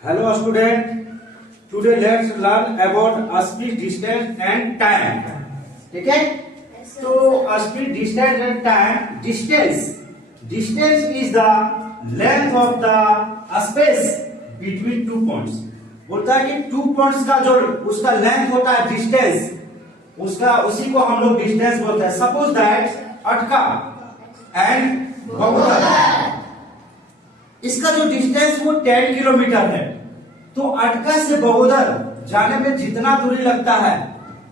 Hello student, today let's learn about speed, distance and time. ठीक है? तो speed, distance and time. Distance is the length of the space between two points. बोलता है कि two points का जो उसका लेंथ होता है डिस्टेंस, उसका उसी को हम लोग डिस्टेंस बोलते हैं. सपोज दैट अटका एंड बगोदर, इसका जो डिस्टेंस वो 10 किलोमीटर है. तो अटका से बगोदर जाने में जितना दूरी लगता है,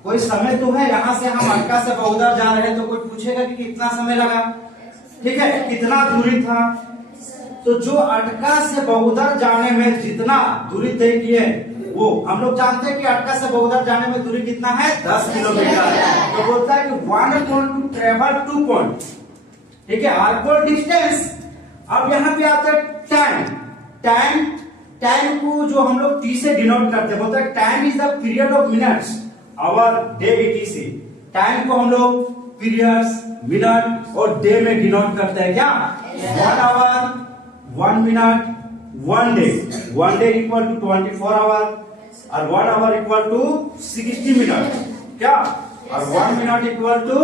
कोई समय तो है. यहां से हम अटका से बगोदर जा रहे हैं तो कोई पूछेगा कि कितना समय लगा, ठीक है, कितना दूरी था. तो जो अटका से बगोदर जाने में जितना दूरी तय किए वो हम लोग जानते हैं कि अटका से बगोदर जाने में दूरी कितना है, 10 किलोमीटर. तो बोलता है कि 1 पॉइंट टू ट्रेवल 2 पॉइंट, ठीक है, आर इक्वल डिस्टेंस. अब यहाँ पे आता है टाइम को जो हम लोग टी से डिनोट करते हैं. बोलते हैं time is the period of minutes hour day it. Time को हम लोग पीरियड्स, मिनट और डे में डिनोट करते हैं. क्या 1 hour, 1 minute, 1 day. 1 day equal to 24 hour और 1 आवर इक्वल टू 60 मिनट. क्या, और 1 मिनट इक्वल टू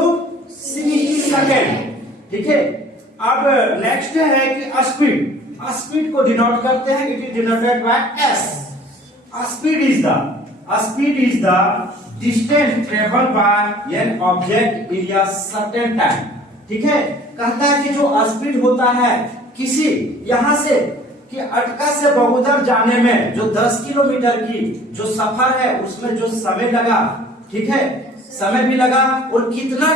60 सेकेंड. ठीक है. अब नेक्स्ट है कि स्पीड को डिनोट करते हैं. It is denoted by S. Speed is the distance travel by an object in a certain time. ठीक है. कहता है कि जो स्पीड होता है किसी यहां से कि अटका से बगोदर जाने में जो 10 किलोमीटर की जो सफर है उसमें जो समय लगा, ठीक है, समय भी लगा और कितना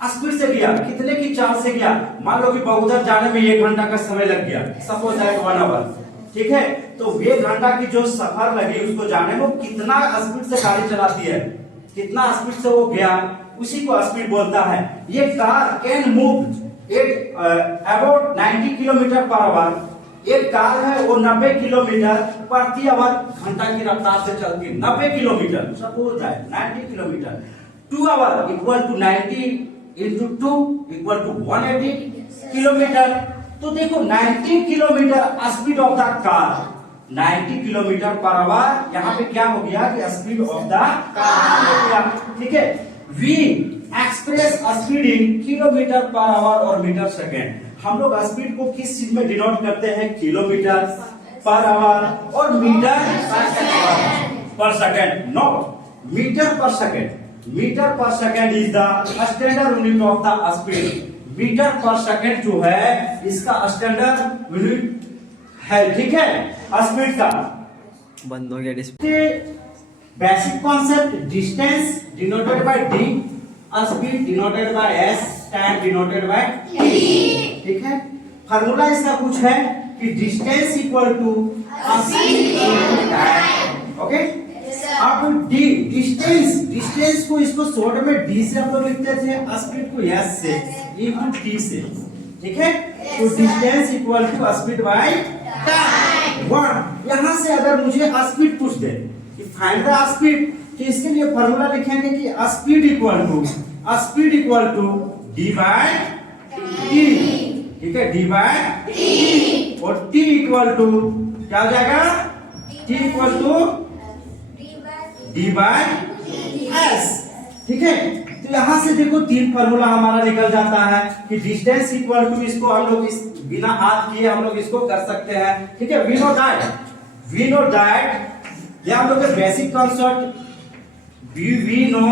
स्पीड से गया, कितने की चाल से गया. मान लो कि बगोदर जाने में 1 घंटा का समय लग गया, सपोज दैट 1 आवर. ठीक है. तो 1 घंटा की जो सफर लगी उसको जाने में कितना स्पीड से गाड़ी चलाती है, कितना स्पीड से वो गया, उसी को स्पीड बोलता है. ये car can move at about 90 kilometre per our. एक कार है वो 90 किलोमीटर प्रति आवर घंटा की रफ्तार से चलती है. 90 kilometre, suppose that 90 kilometre. 2 hour equal to 90 into 2 equal to 180 kilometre. तो देखो 90 kilometre speed of the car, 90 kilometre per hour. यहाँ पे क्या हो गया कि स्पीड ऑफ द कार. ठीक है. We express speed in kilometre per hour और मीटर सेकेंड. हम लोग स्पीड को किस चीज में डिनोट करते हैं, किलोमीटर पर आवर और metre per second. No, metre per second. Metre per second is the standard unit of the speed. Metre per second जो है इसका स्टैंडर्ड यूनिट है. ठीक है. स्पीड का बंद हो गया display. Basic concept, distance denoted by D, speed denoted by S, time denoted by T. ठीक है. फार्मूला इसका कुछ है कि distance equal to speed into time. Okay. अब डी डिस्टेंस को इसको शॉर्ट में डी से हम लोग लिखते थे, स्पीड को एस से इनटू टी से. ठीक है. तो distance equal to speed by time. यहां से अगर मुझे स्पीड पूछ दे कि फाइंड द स्पीड, तो इसके लिए फॉर्मूला लिखेंगे कि speed equal to D by T. ठीक है. डी बाय टी और टी इक्वल टू क्या हो जाएगा, T equal to D by S. ठीक है. तो यहां से देखो 3 फॉर्मूला हमारा निकल जाता है कि डिस्टेंस इक्वल टू, इसको हम लोग इस बिना हाथ किए हम लोग इसको कर सकते हैं. ठीक है. वी नो दैट ये हम लोग के basic concept. We know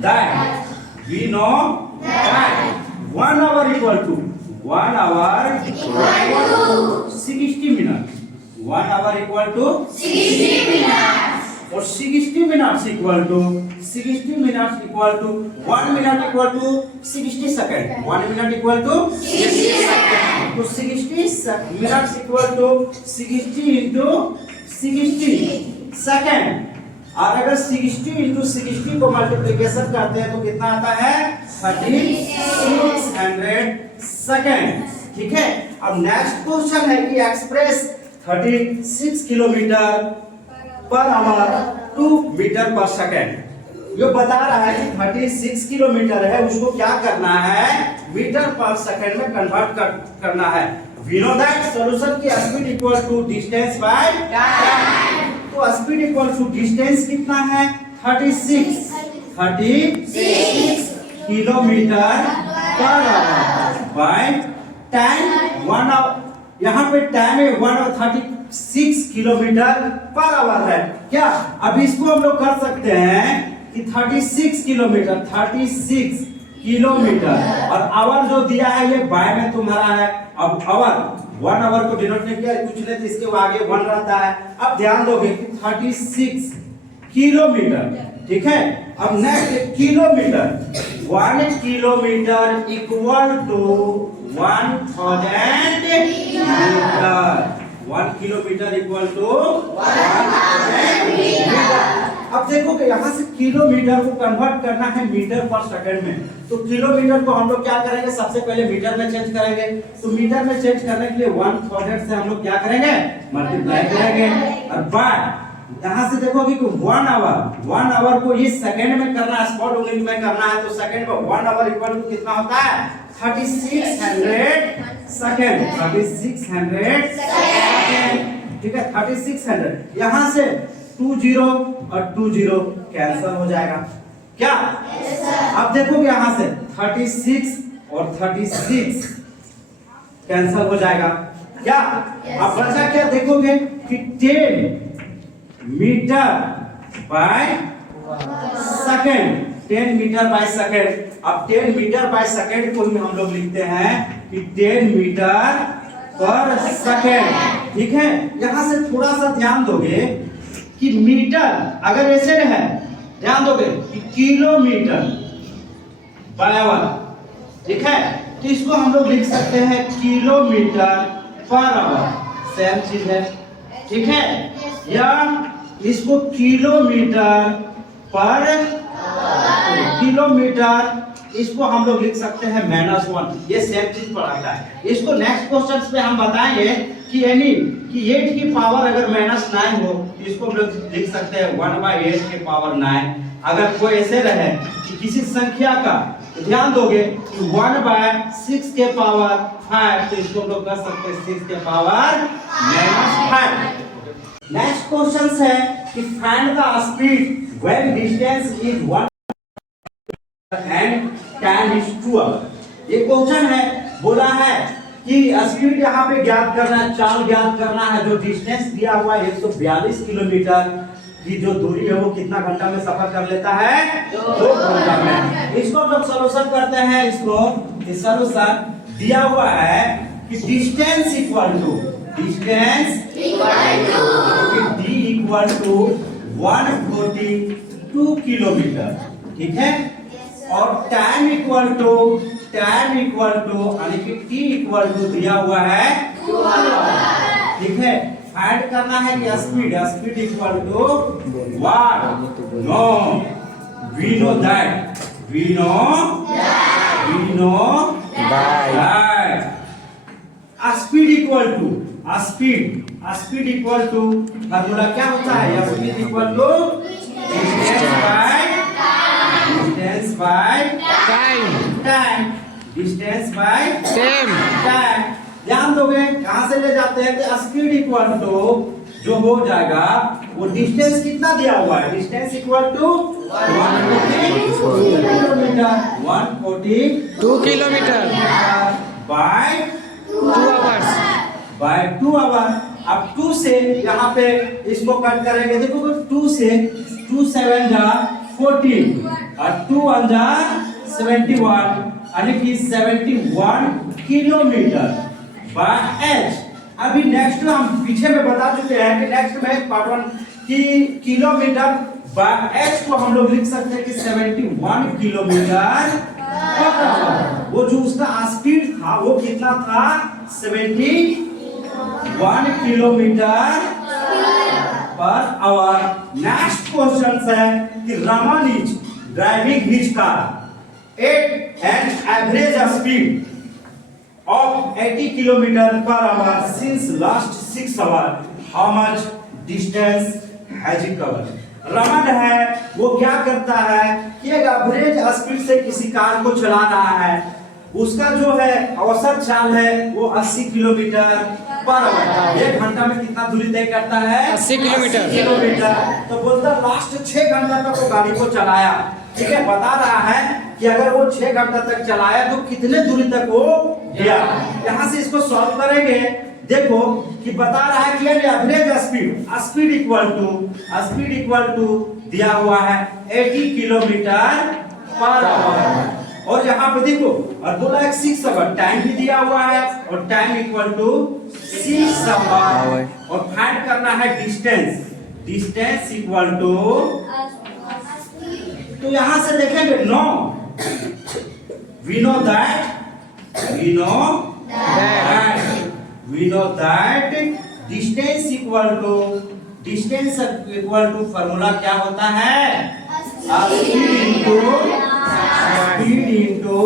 that 1 hour equal to 60 minute. 1 hour equal to 60 minute और 60 minutes equal to 1 minute equal to 60 second. 1 minute equal to 60 second. तो 60 minutes equal to 60 into 60 second. और अगर 60 into 60 को multiplication करते हैं तो कितना आता है, 3600 सेकेंड. ठीक है. अब नेक्स्ट क्वेश्चन है कि express 36 kilometre per hour 2 metre per second. जो बता रहा है कि 36 किलोमीटर है, उसको क्या करना है, मीटर पर सेकेंड में कन्वर्ट करना है. वी नो दैट सॉल्यूशन की speed equal to distance by time. तो स्पीड इक्वल टू डिस्टेंस कितना है 36 kilometre per our by time 1 our. यहाँ पे टाइम है 1 और 36 किलोमीटर पर आवर है क्या। अब इसको हम लोग कर सकते हैं कि 36 किलोमीटर और आवर जो दिया है ये बाय में तुम्हारा है। अब आवर 1 आवर को डिनोट किया कुछ नहीं तो इसके आगे 1 रहता है। अब ध्यान दोगे कि 36 किलोमीटर ठीक है। अब next kilometre 1 kilometre equal to 1000 metre. 1 kilometre equal to 1000 metre. अब देखो कि यहाँ से किलोमीटर को कन्वर्ट करना है मीटर पर सेकंड में। तो किलोमीटर को हम लोग क्या करेंगे सबसे पहले मीटर में चेंज करेंगे। तो मीटर में चेंज करने के लिए 1000 से हम लोग क्या करेंगे मल्टीप्लाई करेंगे। और बाय यहाँ से देखोगे कि 1 आवर को ये सेकंड में करना है स्पॉट यूनिट में करना है। तो सेकंड में 1 आवर इक्वल टू कितना होता है 3600 सेकंड। 3600 सेकंड ठीक है 3600। यहाँ से 20 और 20 कैंसिल हो जाएगा क्या। अब देखोगे यहाँ से 36 और 36 कैंसिल हो जाएगा क्या। अब बचा क्या देखोगे कि 10 metre by second 10 metre by second. अब 10 मीटर बाय सेकंड को हम लोग लिखते हैं कि 10 मीटर पर सेकंड ठीक है। यहाँ से थोड़ा सा ध्यान दोगे कि मीटर अगर ऐसे है ध्यान दोगे कि किलोमीटर बाय आवर ठीक है। तो इसको हम लोग लिख सकते हैं किलोमीटर पर आवर सेम चीज है ठीक है। या इसको किलोमीटर इसको हम लोग लिख सकते हैं -1। ये सेम चीज पढ़ाता है। इसको नेक्स्ट क्वेश्चन पे हम बताएंगे कि यानी कि 8 की पावर अगर -9 हो तो इसको हम लोग लिख सकते हैं 1/8 के पावर 9। अगर कोई ऐसे रहे कि किसी संख्या का तो ध्यान दोगे कि 1/6 के पावर 5 तो इसको हम लोग कर सकते हैं 6 के पावर -5। नेक्स्ट क्वेश्चन है कि find the speed when distance is 1 and time is 2 hour. ये क्वेश्चन है बोला है कि स्पीड यहाँ पे ज्ञात करना है चाल ज्ञात करना है। जो डिस्टेंस दिया हुआ है 142 किलोमीटर की जो दूरी है वो कितना घंटा में सफर कर लेता है 2 घंटा में। इसको जब सॉल्यूशन करते हैं इसको सॉल्यूशन दिया हुआ है कि distance equal to d equal to 142 kilometre ठीक है। और टाइम इक्वल टू यानी कि t इक्वल टू दिया हुआ है 2 आवर ठीक है। फाइंड करना है कि speed equal to what no we know that speed equal to formula क्या होता है speed equal to distance by time distance by time. ध्यान दोगे कहां से ले जाते हैं तो स्पीड इक्वल टू जो हो जाएगा वो डिस्टेंस कितना दिया हुआ है distance equal to 142 kilometre by 2 hour. अब 2 से यहाँ पे इसको कट करेंगे देखो 2 से 2 7 जा 14 और 2 1 जा 71 यानी कि 71 किलोमीटर बाय एच। अभी नेक्स्ट हम पीछे में बता चुके हैं कि नेक्स्ट में पार्ट 1 की किलोमीटर बाय एच को हम लोग लिख सकते हैं कि 71 किलोमीटर पर आवर। वो जो उसका स्पीड था वो कितना था 71 kilometre per our. Next question है कि Raman is driving his car eight an average speed of 80 kilometer per hour since last 6 hours. How much distance has he covered? Raman है वो क्या करता है कि एक एवरेज स्पीड से किसी कार को चला रहा है उसका जो है औसत चाल है वो 80 किलोमीटर पर आवर। 1 घंटा में कितना दूरी तय करता है? 80 किलोमीटर। 80 किलोमीटर। तो बोलता लास्ट 6 घंटा तक वो गाड़ी को चलाया। ठीक है, बता रहा है कि अगर वो 6 घंटा तक चलाया तो कितने दूरी तक वो गया। यहाँ से इसको सॉल्व करेंगे। देखो कि बता रहा है कि एवरेज स्पीड इक्वल टू दिया हुआ है 80 किलोमीटर पर आवर। और यहाँ पे देखो और बोला है 6 आवर, टाइम भी दिया हुआ है और टाइम इक्वल टू 6 आवर। और फाइंड करना है डिस्टेंस इक्वल टू, तो यहाँ से देखेंगे no we know that distance equal to formula क्या होता है? Speed into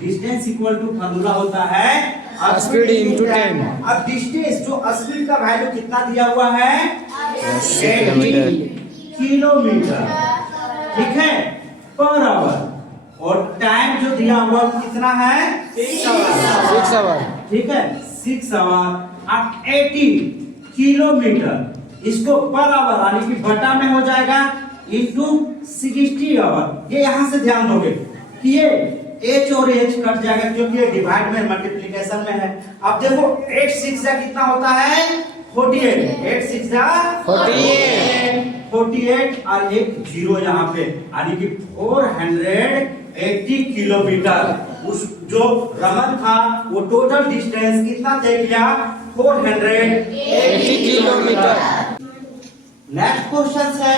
distance equal to formula होता है स्पीड इनटू टाइम। अब डिस्टेंस जो स्पीड का वैल्यू कितना दिया हुआ है? 80 किलोमीटर, ठीक है, पर आवर। और टाइम जो दिया हुआ कितना है? 6 आवर, ठीक है, 6 आवर। अब 80 किलोमीटर इसको पर आवर यानी कि बटा में हो जाएगा इनटू 60 आवर। ये यहाँ से ध्यान दोगे कि ये h और h कट जाएगा क्योंकि ये डिवाइड में मल्टीप्लिकेशन में है। अब देखो 8 6 जा कितना होता है? 48। 8 6 जा 48 और एक जीरो यहाँ पे यानी कि 480 किलोमीटर। उस जो रमन था वो टोटल डिस्टेंस कितना तय किया? 480 किलोमीटर। नेक्स्ट क्वेश्चन है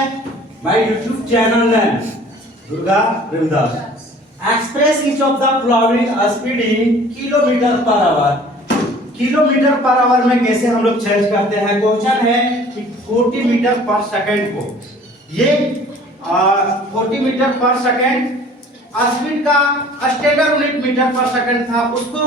my YouTube channel name Durga Ravidas. Express each of the following speed in kilometre per our. Kilometre per our में कैसे हम लोग चेंज करते हैं? क्वेश्चन है कि 40 मीटर पर सेकंड को ये 40 मीटर पर सेकंड स्पीड का स्टैंडर्ड यूनिट मीटर पर सेकंड था, उसको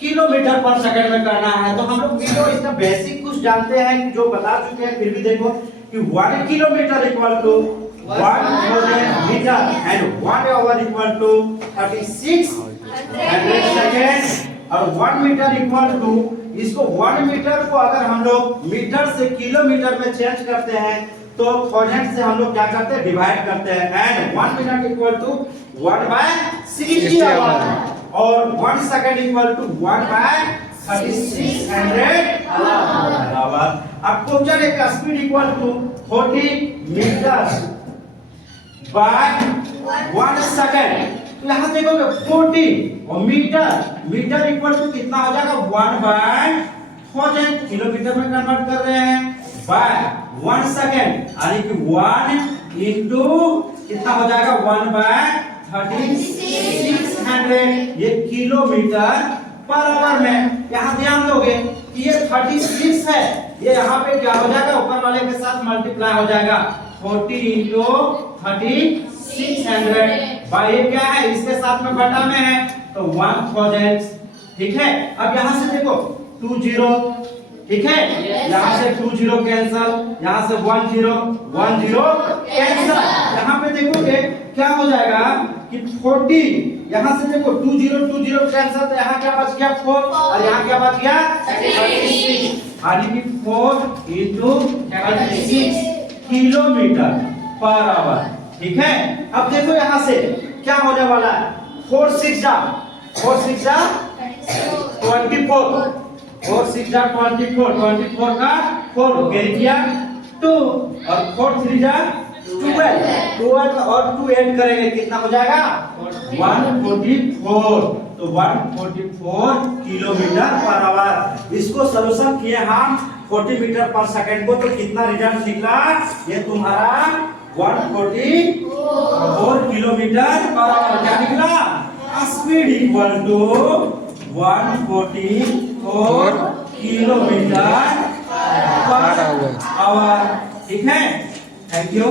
किलोमीटर पर सेकंड में करना है। तो हम लोग वीडियो इसका बेसिक कुछ जानते हैं जो बता चुके हैं, फिर भी देखो कि 1 kilometre equal to 1000 metre and 1 hour equal to 3600 second और 1 मीटर इक्वल टू, इसको 1 मीटर को अगर हम लोग मीटर से किलोमीटर में चेंज करते हैं तो 1000 से हम लोग क्या करते हैं? डिवाइड करते हैं। And 1 minute equal to 1/60 hour और 1 सेकंड इक्वल टू 1/3600 आवर। अब क्वेश्चन है का speed equal to 40 metre by 1 second. तो यहाँ देखोगे 40 और मीटर इक्वल टू कितना हो जाएगा? 1/1000 किलोमीटर में कन्वर्ट कर रहे हैं बाय 1 सेकंड यानी कि 1 इंटू कितना हो जाएगा? 1/3600। ये किलोमीटर पर आवर में यहाँ ध्यान दोगे कि ये 36 है, ये यहाँ पे क्या हो जाएगा? ऊपर वाले के साथ मल्टीप्लाई हो जाएगा 40 इंटू 3600 भाई ये क्या है? इसके साथ में बटा में है तो 1000, ठीक है। अब यहाँ से देखो 20, ठीक है, यहाँ से 20 कैंसल, यहाँ से 10 कैंसल। यहाँ पे देखोगे क्या हो जाएगा कि 40, यहाँ से देखो 20 कैंसल तो यहाँ क्या बच गया? 4 और यहाँ क्या बच गया? 36 यानी कि 4 इंटू 36 किलोमीटर पर आवर, ठीक है। अब देखो यहाँ से क्या होने वाला है? 4 6 जा 24, 4 6 जा 24 का 4 कैरी किया 2 और 4 3 जा 12 और 2 ऐड करेंगे कितना हो जाएगा? 144। तो 144 किलोमीटर पर आवर। इसको सॉल्यूशन किए हम 40 मीटर पर सेकंड को, तो कितना रिजल्ट निकला? ये तुम्हारा 144 किलोमीटर पर आवर। क्या निकला? Speed equal to 144 kilometre per hour, ठीक है। Thank you.